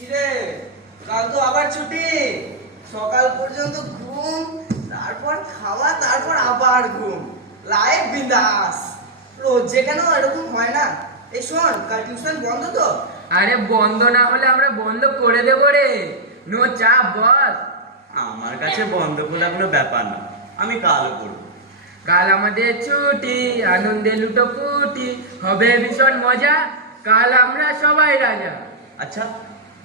কিরে, কাল তো আবার ছুটি। সকাল পর্যন্ত ঘুম, তারপর খাওয়া, তারপর আবার ঘুম। লাইফ বিন্দাস। রোজ যে কেন এরকম হয় না? এই শোন, কাল টিউশন বন্ধ তো? আরে বন্ধ না হলে আমরা বন্ধ করে দেবো রে। নো চাপ বল। আমার কাছে বন্ধ করা কোনো ব্যাপার না, আমি কালও করবো। কাল আমাদের ছুটি, আনন্দে লুটোপুটি হবে ভীষণ মজা। কাল আমরা সবাই রাজা। আচ্ছা,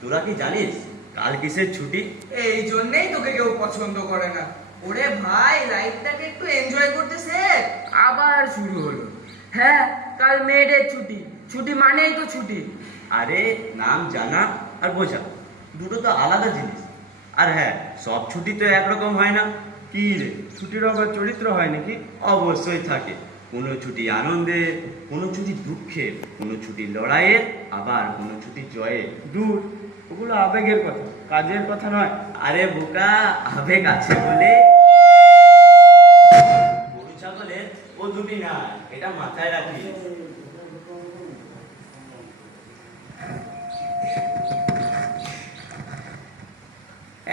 তোরা কি জানিস কাল কিসের ছুটি? এই জন্যেই তোকে কেউ পছন্দ করে না। ওরে ভাই, লাইফটাকে একটু এনজয় করতে শেখ। আবার শুরু হলো। হ্যাঁ, কাল মেয়েদের ছুটি। ছুটি মানেই তো ছুটি। আরে নাম জানা আর বোঝা দুটো তো আলাদা জিনিস। আর হ্যাঁ, সব ছুটি তো একরকম হয় না। কি রে, ছুটির আবার চরিত্র হয় নাকি? অবশ্যই থাকে। কোনো ছুটি আনন্দে, কোনো ছুটি দুঃখে, কোনো ছুটি লড়াইয়ের, আবার কোনো ছুটি জয়ে। দূর, ওগুলো আবেগের কথা, কাজের কথা নয়। আরে বোকা, আবেগ আছে বলে গরু ছাগলের ও দুটি না, এটা মাথায় রাখি।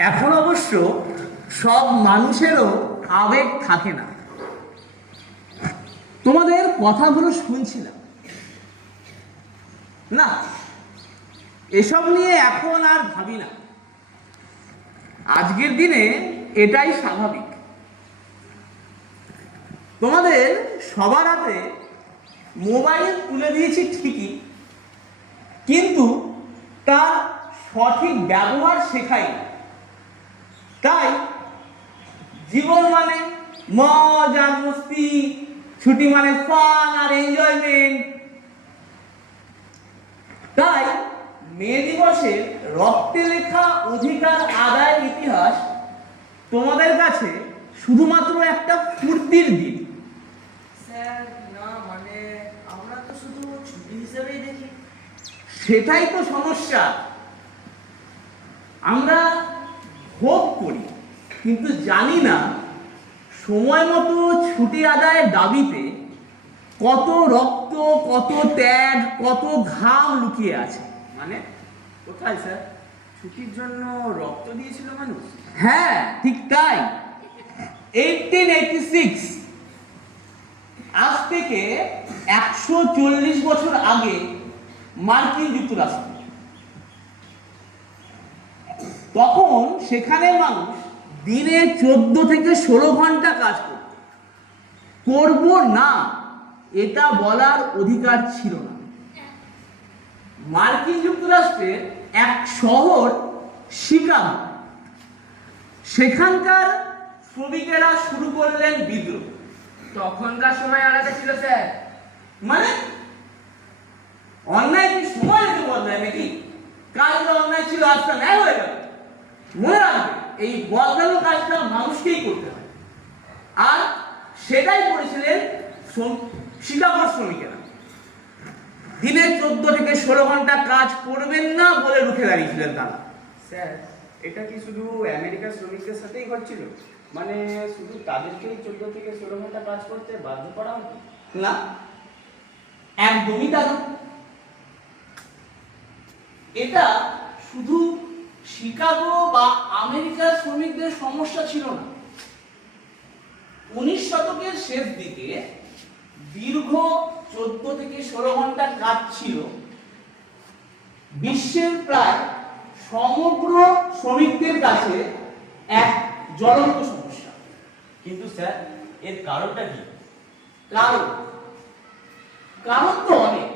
এখন অবশ্য সব মানুষেরও আবেগ থাকে না। তোমাদের কথাগুলো শুনছিলাম না, এসব নিয়ে এখন আর ভাবি না। আজকের দিনে এটাই স্বাভাবিক। তোমাদের সবার হাতে মোবাইল তুলে দিয়েছি ঠিকই, কিন্তু তার সঠিক ব্যবহার শেখাই না। তাই জীবন মানে মজ আর মস্তি, ছুটি মানে ফান আর এনজয়মেন্ট। তাই মে দিবসের রক্তে লেখা অধিকার আদায়ের ইতিহাস তোমাদের কাছে শুধুমাত্র একটা ফুর্তির দিন। স্যার, না মানে আমরা তো শুধু ছুটি হিসেবেই দেখি। সেটাই তো সমস্যা। আমরা ভোগ করি, কিন্তু জানি না সময় মতো ছুটি আদায়ের দাবিতে কত রক্ত, কত ত্যাগ, কত ঘাম লুকিয়ে আছে। মানে কোথায় স্যার? ছুটির জন্য রক্ত দিয়েছিল মানুষ? হ্যাঁ, ঠিক তাই। 1886, আজ থেকে 140 বছর আগে মার্কিন যুক্তরাষ্ট্র। তখন সেখানে মানুষ দিনে 14 থেকে 16 ঘন্টা কাজ করত। করব না এটা বলার অধিকার ছিল না। মার্কিন যুক্তরাষ্ট্রের এক শহর শিকাগো, সেখানকার শ্রমিকেরা শুরু করলেন বিদ্রোহ। তখনকার সময় আলাদা ছিল স্যার। মানে অন্যায় কি সময় লেগে বদলায় নাকি? কাল যে অন্যায় ছিল আজটা ন্যায় হয়ে গেল। মনে রাখবে, এই বদলানো কাজটা মানুষকেই করতে হয়। আর সেটাই করেছিলেন শিকাগোর শ্রমিকেরা। দিনে 14 থেকে 16 ঘন্টা কাজ করবেন না বলে রুখে দাঁড়িয়েছিলেন তারা। স্যার, এটা কি শুধু আমেরিকার শ্রমিকদের সাথেই ঘটছিল? মানে শুধু তাদেরকেই 14 থেকে 16 ঘন্টা কাজ করতে বাধ্য করা হতো? না, একদমই তা না। এটা শুধু শিকাগো বা আমেরিকার শ্রমিকদের সমস্যা ছিল না। 19 শতকের শেষ দিকে দীর্ঘ 14 থেকে 16 ঘন্টা কাজ ছিল বিশ্বের প্রায় সমগ্র শ্রমিকদের কাছে এক জ্বলন্ত সমস্যা। কিন্তু স্যার, এর কারণটা কি? কারণ কারণ তো অনেক,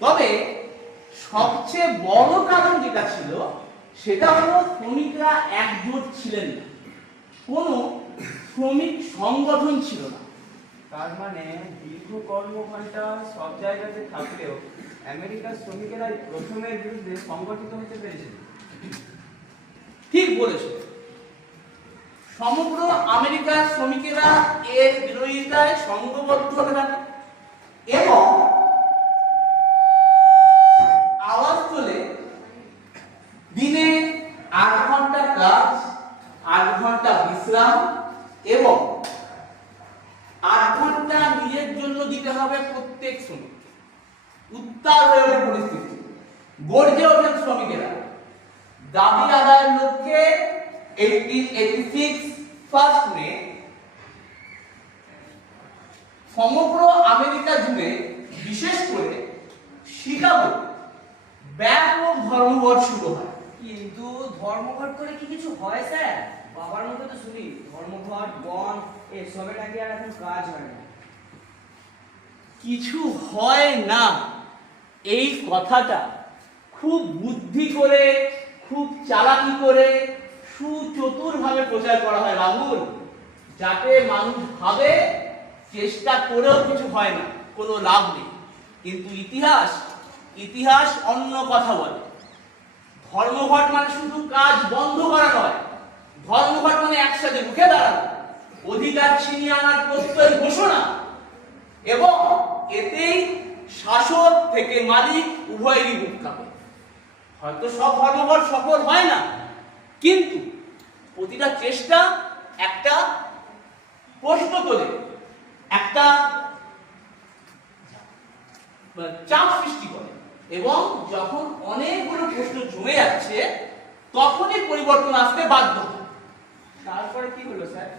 তবে সবচেয়ে বড় কারণ যেটা ছিল সেটা হলো শ্রমিকরা একজোট ছিলেন না, কোনো শ্রমিক সংগঠন ছিল না। তার মানে দীর্ঘ কর্মঘণ্টা সব জায়গাতে থাকলেও আমেরিকার শ্রমিকেরা প্রথমের বিরুদ্ধে সংগঠিত হতে পেরেছিল। ঠিক বলেছ। সমগ্র আমেরিকার শ্রমিকেরা এর বিরোধিতায় সংঘবদ্ধ হতে থাকে এবং আওয়াজ তোলে, দিনে 8 ঘন্টা কাজ, 8 ঘন্টা বিশ্রাম এবং 8 ঘন্টা নিজের জন্য দিতে হবে প্রত্যেক শ্রমিক। উত্তাল হয়ে ওঠে পরিস্থিতি, গর্জে ওঠেন শ্রমিকেরা দাবি আদায়ের লক্ষ্যে 1886 ফার্স্ট মে সমগ্র আমেরিকা জুড়ে, বিশেষ করে শিকাগো ব্যাপক ধর্মঘট শুরু হয়। কিন্তু ধর্মঘট করে কি কিছু হয় স্যার? বাবার মুখে তো শুনি ধর্মঘট বন এসবে নাকি আর এখন কাজ হয় না। কিছু হয় না এই কথাটা খুব বুদ্ধি করে, খুব চালাকি করে, সুচতুরভাবে প্রচার করা হয় রাহুল, যাতে মানুষ ভাবে চেষ্টা করেও কিছু হয় না, কোনো লাভ নেই। কিন্তু ইতিহাস অন্য কথা বলে। ধর্মঘট মানে শুধু কাজ বন্ধ করা নয়, ধর্মঘট মানে একসাথে রুখে দাঁড়ানো, অধিকার ছিনিয়ে আনার প্রত্যয় ঘোষণা, এবং এতেই শাসক থেকে মালিক উভয়েরই বুক কাঁপে। হয়তো সব ধর্মঘট সফল হয় না, কিন্তু প্রতিটা চেষ্টা একটা প্রশ্ন তোলে, একটা চাপ সৃষ্টি করে, এবং যখন অনেকগুলো প্রশ্ন জমে যাচ্ছে তখনই পরিবর্তন আসতে বাধ্য হয়। তারপরে কি হলো স্যার?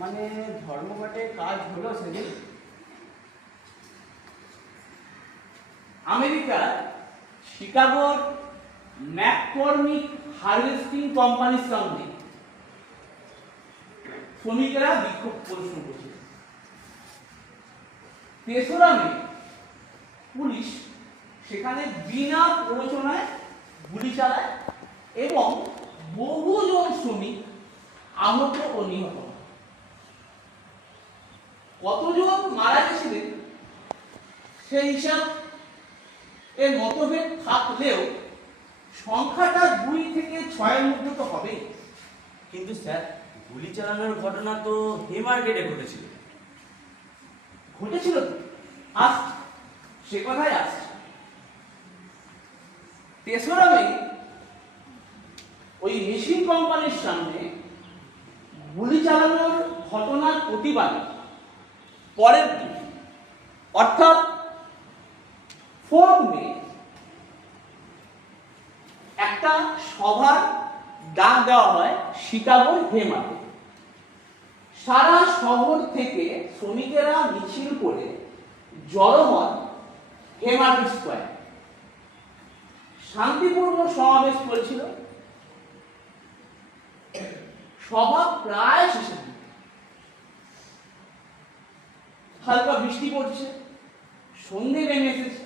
মানে ধর্মঘটে কাজ হলো সেদিন? আমেরিকার শিকাগোর ম্যাককর্মিক হারভেস্টিং কোম্পানির সামনে শ্রমিকেরা বিক্ষোভ প্রদর্শন করছিল। 3রা মে পুলিশ সেখানে বিনা প্ররোচনায় গুলি চালায় এবং বহুজন শ্রমিক আহত ও নিহত হয়। কতজন মারা গেছিলেন সেই হিসাব এর মতভেদ থাকলেও সংখ্যাটা 2 থেকে 6 এর মধ্যে তো হবেই। কিন্তু স্যার, গুলি চালানোর ঘটনা তো হেমার্কেটে ঘটেছিল। ঘটেছিল তো? আসছে, সে কথাই আসছে। 3রা মে ওই মেশিন কোম্পানির সামনে গুলি চালানোর ঘটনার প্রতিবাদে পরের দিন, অর্থাৎ 4 মে, একটা সভার ডাক দেওয়া হয় শিকাগোর হেমার্কেটে। সারা শহর থেকে শ্রমিকেরা মিছিল করে জড়ো হন হেমার্কেট স্কয়ার। শান্তিপূর্ণ সমাবেশ করেছিল। সভা প্রায় শেষের দিকে, হালকা বৃষ্টি পড়ছে, সন্ধে নেমে এসেছে।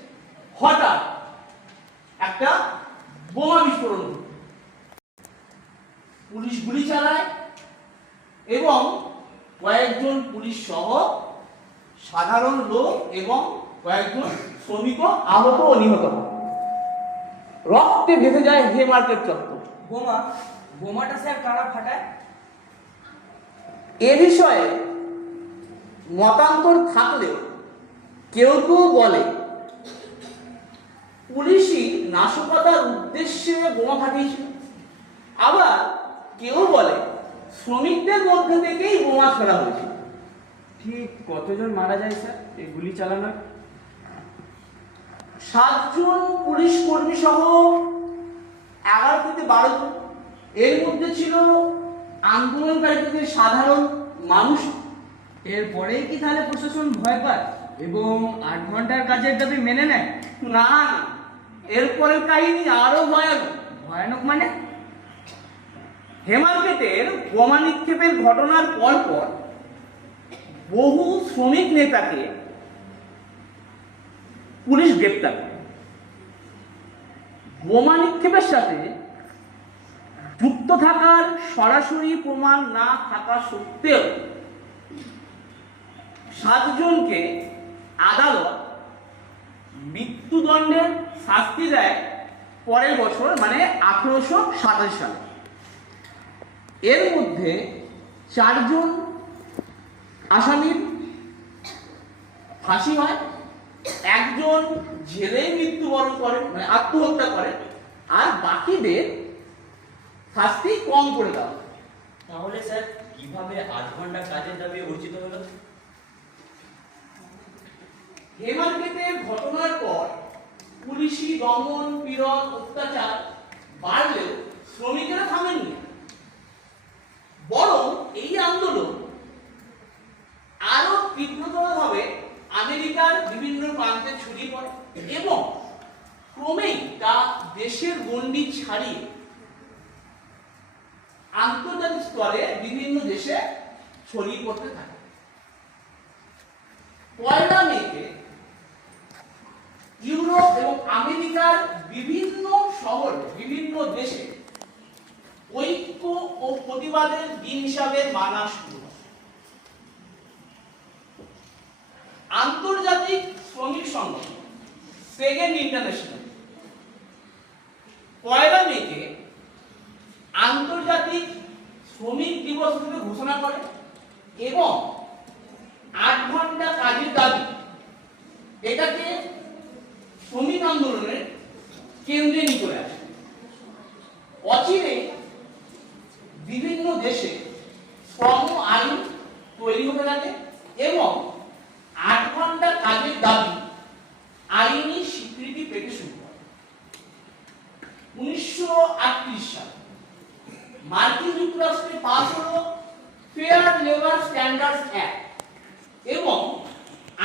হঠাৎ একটা বোমা বিস্ফোরণ হলো। পুলিশ গুলি চালায় এবং কয়েকজন পুলিশ সহ সাধারণ লোক এবং কয়েকজন শ্রমিকও আহত ও নিহত হয়। রক্তে ভেসে যায় হেমার্কেট চত্বর। বোমাটা স্যার কারা ফাটায়? এ বিষয়ে মতান্তর থাকলেও কেউ কেউ বলে পুলিশই নাশকতার উদ্দেশ্যে বোমা ফাটিয়েছিল, আবার কেউ বলে শ্রমিকদের মধ্যে থেকেই বোমা ছোড়া হয়েছিল। ঠিক কতজন মারা যায় স্যার এই গুলি চালানোর? 7 জন পুলিশ কর্মী সহ 11 থেকে 12 জন। এর মধ্যে ছিল আন্দোলনকারীদের সাধারণ মানুষ। এরপরেই কি তাহলে প্রশাসন ভয় পায় এবং 8 ঘন্টার কাজের দাবি মেনে নেয়? না, এরপরের কাহিনী আরো ভয়ানক। ভয়ানক মানে? হেমার্কেটের বোমা নিক্ষেপের ঘটনার পর বহু শ্রমিক নেতাকে পুলিশ গ্রেপ্তার করে। বোমা নিক্ষেপের সাথে যুক্ত থাকার সরাসরি প্রমাণ না থাকা সত্ত্বেও 7 জনকে আদালত মৃত্যুদণ্ডের শাস্তি দেয় পরের বছর, মানে 1827 সালে। এর মধ্যে 4 জন আসামির ফাঁসি হয়, 1 জন জেলে মৃত্যুবরণ করে, মানে আত্মহত্যা করে, আর বাকিদের শাস্তি কম করে দেওয়া হয়। তাহলে স্যার, কিভাবে 8 ঘন্টা কাজের দাবি অর্জিত হলো? হেমার্কেটের ঘটনার পর পুলিশি দমন, পীড়ন, অত্যাচার বাড়লেও শ্রমিকেরা থামেননি, বরং এই আন্দোলন আরো তীব্রতরভাবে আমেরিকার বিভিন্ন প্রান্তে ছড়িয়ে পড়ে এবং ক্রমেই তা দেশের গণ্ডি ছাড়িয়ে আন্তর্জাতিক স্তরে বিভিন্ন দেশে ছড়িয়ে পড়তে থাকে। 1 মেতে ইউরোপ এবং আমেরিকার বিভিন্ন শহর, বিভিন্ন দেশে ঐক্য ও প্রতিবাদের দিন হিসাবে মানা শুরু হয়। আন্তর্জাতিক শ্রমিক সংগঠন সেকেন্ড ইন্টারন্যাশনাল 1 মেতে আন্তর্জাতিক শ্রমিক দিবস হিসেবে ঘোষণা করে এবং 8 ঘন্টা কাজের দাবি এটাকে শ্রমিক আন্দোলনের কেন্দ্রে নিয়ে চলে আসে। অচিরে বিভিন্ন দেশে শ্রম আইন তৈরি হতে লাগে এবং 8 ঘন্টা কাজের দাবি আইনি স্বীকৃতি পেতে শুরু করে। 1938 সালে মার্কিন যুক্তরাষ্ট্রে পাস হলো ফেয়ার লেবার স্ট্যান্ডার্ডস অ্যাক্ট এবং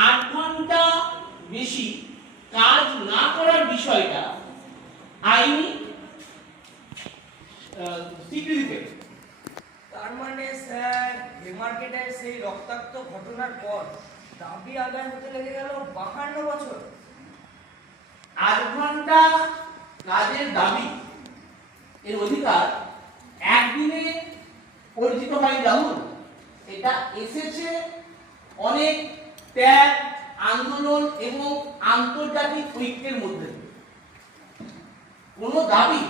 8 ঘন্টা বেশি কাজ না করার বিষয়টা আইনি স্বীকৃতি পেল। তার মানে স্যার হেমার্কেটের সেই রক্তাক্ত ঘটনার পর দাবি আদায় হতে লেগে গেল 52 বছর। 8 ঘন্টা কাজের দাবি এর অধিকার একদিনে অর্জিত হয় রাহুল, এটা এসেছে অনেক ত্যাগ, আন্দোলন এবং আন্তর্জাতিক ঐক্যের মধ্যে। কোনো দাবি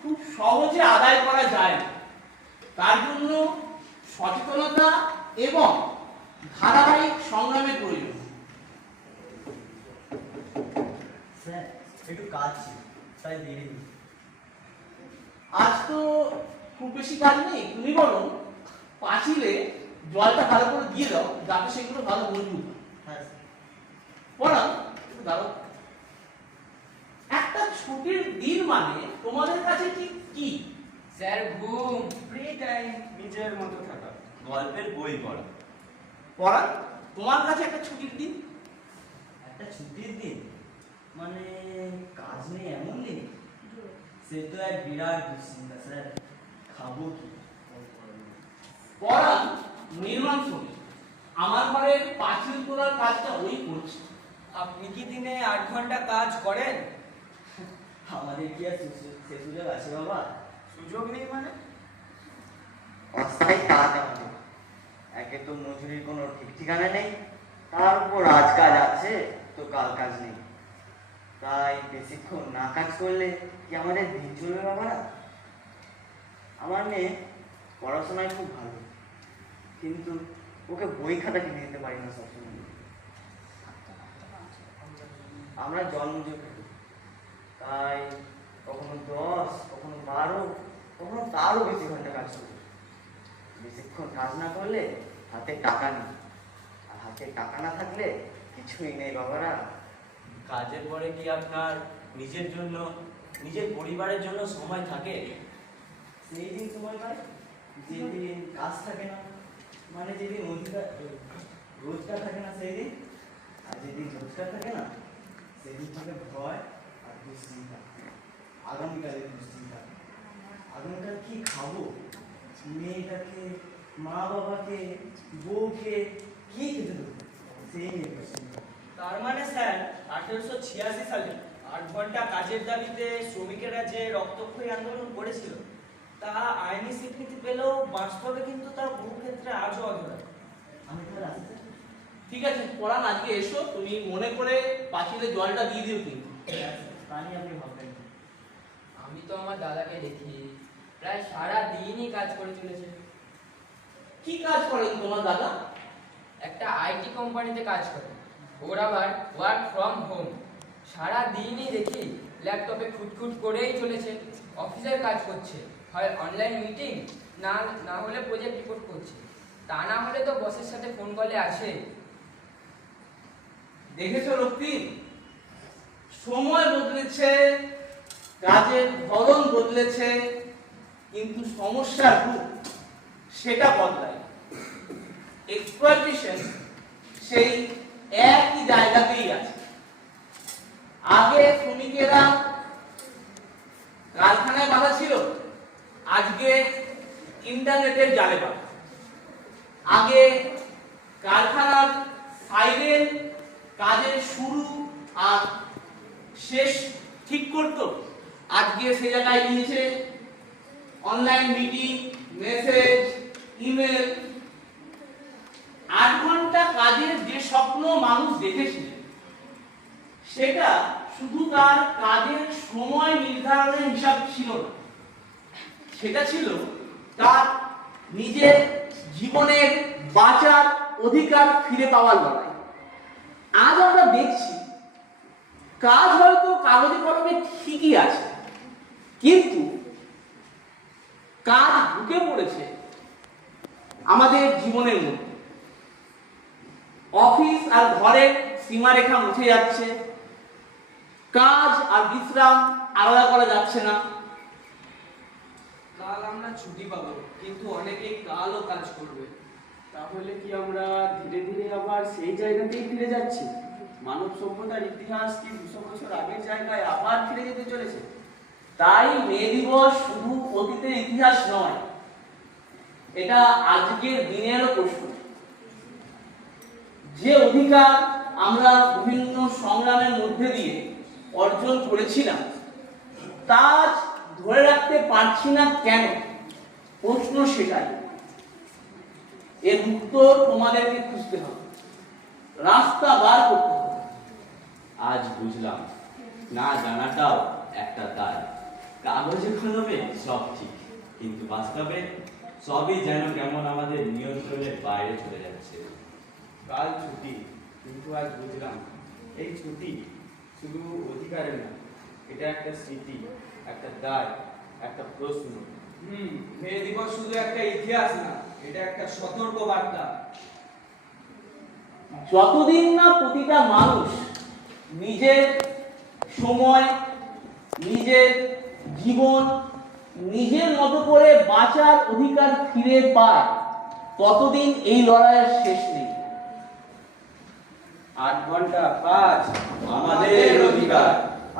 খুব সহজে আদায় করা যায় না, তার জন্য সচেতনতা এবং ধারাবাহিক সংগ্রামের প্রয়োজন। স্যার একটু কাজ ছিল তাই দেরি হলো। আজ তো খুব বেশি কাজ নেই, তুমি বরং পাঁচিলে জলটা ভালো করে দিয়ে দাও যাতে সেগুলো ভালো মজবুত হয়। হ্যাঁ স্যার। পড়ান একটু দাও। একটা ছুটির দিন মানে তোমাদের কাছে ঠিক কি? স্যার ঘুম। Free time. নিজের মতো থাকা। গল্পের বই পড়া। পড়ান তোমার কাছে একটা ছুটির দিন? একটা ছুটির দিন মানে কাজ নেই এমন দিন, সে তো এক বিরাট দুশ্চিন্তা স্যার। খাবো কি? পড়ান নির্মাণ শ্রমিক, আমার ঘরের পাঁচিল তোলার কাজটা ওই করছে। আপনি কি দিনে 8 ঘন্টা কাজ করেন? আমাদের কি আর সে সুযোগ আছে বাবা? সুযোগ নেই মানে? অস্থায়ী কাজ আমাদের। একে তো মজুরির কোনো ঠিক ঠিকানা নেই, তার উপর আজ কাজ আছে তো কাল কাজ নেই। তাই বেশিক্ষণ না কাজ করলে কি আমাদের দিন চলবে বাবারা? আমার মেয়ে পড়াশোনায় খুব ভালো, কিন্তু ওকে বই খাতা কিনে দিতে পারি না সবসময়। আমরা জন্মযোগ্য, তাই কখনো 10, কখনো 12, কখনো তারও বেশি ঘন্টা কাজ করি। বেশিক্ষণ কাজ না করলে হাতে টাকা নেই, আর হাতে টাকা না থাকলে কিছুই নেই বাবারা। কাজের পরে কি আপনার নিজের জন্য, নিজের পরিবারের জন্য সময় থাকে? সেই দিন সময় পাই যেদিন কাজ থাকে না, মানে যেদিন রোজগার থাকে না সেই দিন, আর যেদিন রোজগার থাকে না সেদিন থাকে ভয় আর দুশ্চিন্তা। আগামীকালের দুশ্চিন্তা, আগামীকাল কি খাবো, মেয়েটাকে, মা বাবাকে, বউকে কি খেতে দেবো, সেই নিয়ে দুশ্চিন্তা। তার মানে স্যার 1886 সালে 8 ঘন্টা কাজের দাবিতে শ্রমিকেরা যে রক্তক্ষয়ী আন্দোলন করেছিল তা আইনি স্বীকৃতি পেলেও বাস্তবে কিন্তু তার বহু ক্ষেত্রে আজও অধরা। আমি তাহলে আসি স্যার। ঠিক আছে পড়ান, আজকে এসো, তুমি মনে করে পাঁচিলে জলটা দিয়ে দিও কিন্তু। তা নিয়ে আপনি ভাববেন না। আমি তো আমার দাদাকে দেখি প্রায় সারা দিনই কাজ করে চলেছে। কি কাজ করেন তোমার দাদা? একটা আইটি কোম্পানিতে কাজ করে, ওর আবার ওয়ার্ক ফ্রম হোম। সারা দিনই দেখি ল্যাপটপে খুঁটখুট করেই চলেছে। অফিসের কাজ করছে, হয় অনলাইন মিটিং, না হলে প্রজেক্ট রিপোর্ট করছে, তা না হলে তো বসের সাথে ফোন কলে আসে। দেখেছো রক্তিম, সময় বদলেছে, কাজের ধরন বদলেছে, কিন্তু সমস্যার রূপ সেটা বদলায়। এক্সপ্লয়টেশন সেই একই জায়গাতেই আছে। আগে শ্রমিকেরা কারখানায় বাঁধা ছিল, আজকে ইন্টারনেটের জালে বাঁধা। আগে কারখানার সাইরেন কাজের শুরু আর শেষ ঠিক করতো, আজকে সে জায়গায় নিয়েছে অনলাইন মিটিং, মেসেজ, ইমেল। 8 ঘন্টা কাজের যে স্বপ্ন মানুষ দেখেছিলেন, সেটা শুধু তার কাজের সময় নির্ধারণের হিসাব ছিল না, সেটা ছিল তার নিজের জীবনের বাঁচার অধিকার ফিরে পাওয়ার লড়াই। আজ আমরা দেখছি কাজ হয়তো কাগজে কলমে ঠিকই আছে, কিন্তু কাজ ঢুকে পড়েছে আমাদের জীবনের মধ্যে। অফিস আর ঘরের সীমারেখা মুছে যাচ্ছে, কাজ আর বিশ্রাম আলাদা করা যাচ্ছে না। কাল আমরা ছুটি পাবো, কিন্তু অনেকেই কালও কাজ করবে। তাহলে কি আমরা ধীরে ধীরে আবার সেই জায়গাতেই ফিরে যাচ্ছি? মানব সভ্যতার ইতিহাস কি 200 বছর আগের জায়গায় আবার ফিরে যেতে চলেছে? তাই মে দিবস শুধু অতীতের ইতিহাস নয়, এটা আজকের দিনেরও প্রশ্ন। যে অধিকার আমরা বিভিন্ন সংগ্রামের মধ্যে দিয়ে অর্জন করেছিলাম, তা আজ ধরে রাখতে পারছি না কেন? প্রশ্ন সেটাই। এর উত্তর তোমাদেরকে খুঁজতে হবে, রাস্তা বার করতে হবে। আজ বুঝলাম, না জানাটাও একটা দায়। কাগজে কলমে সব ঠিক, কিন্তু বাস্তবে সবই যেন কেমন আমাদের নিয়ন্ত্রণের বাইরে চলে যাচ্ছে। কাল ছুটি, কিন্তু আজ বুঝলাম এই ছুটি শুধু অধিকারের না, এটা একটা স্মৃতি, একটা দায়, একটা প্রশ্ন। মে দিবস শুধু একটা ইতিহাস না, এটা একটা সতর্ক বার্তা। যতদিন না প্রতিটা মানুষ নিজের সময়, নিজের জীবন নিজের মতো করে বাঁচার অধিকার ফিরে পায়, ততদিন এই লড়াইয়ের শেষ নেই। 8 ঘন্টা কাজ আমাদের অধিকার,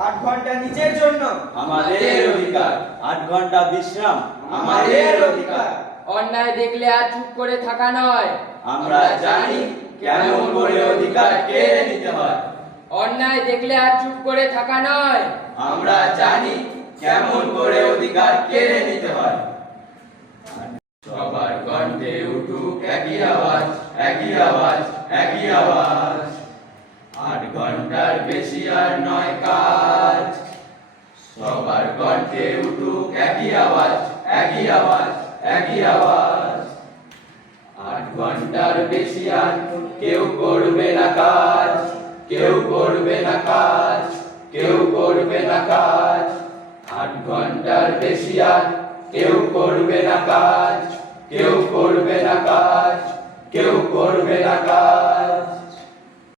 8 ঘন্টা নিজের জন্য আমাদের অধিকার। 8 ঘন্টা বিশ্রাম, আমাদের অধিকার। অন্যায় দেখলে আর চুপ করে থাকা নয়, আমরা জানি কেমন করে অধিকার কেড়ে নিতে হয়। অন্যায় দেখলে আর চুপ করে থাকা নয়, আমরা জানি কেমন করে অধিকার কেড়ে নিতে হয়। সবার কণ্ঠে উঠুক একই আওয়াজ, একই আওয়াজ, একই আওয়াজ। 8 ঘন্টার বেশি আর নয় কাজ। সবার কণ্ঠে উঠুক একই আওয়াজ, একই আওয়াজ, একই আওয়াজ। 8 ঘন্টার বেশি আর কেউ করবে না কাজ, কেউ করবে না কাজ, কেউ করবে না কাজ। 8 ঘন্টার বেশি আর কেউ করবে না কাজ, কেউ করবে না কাজ, কেউ করবে না কাজ।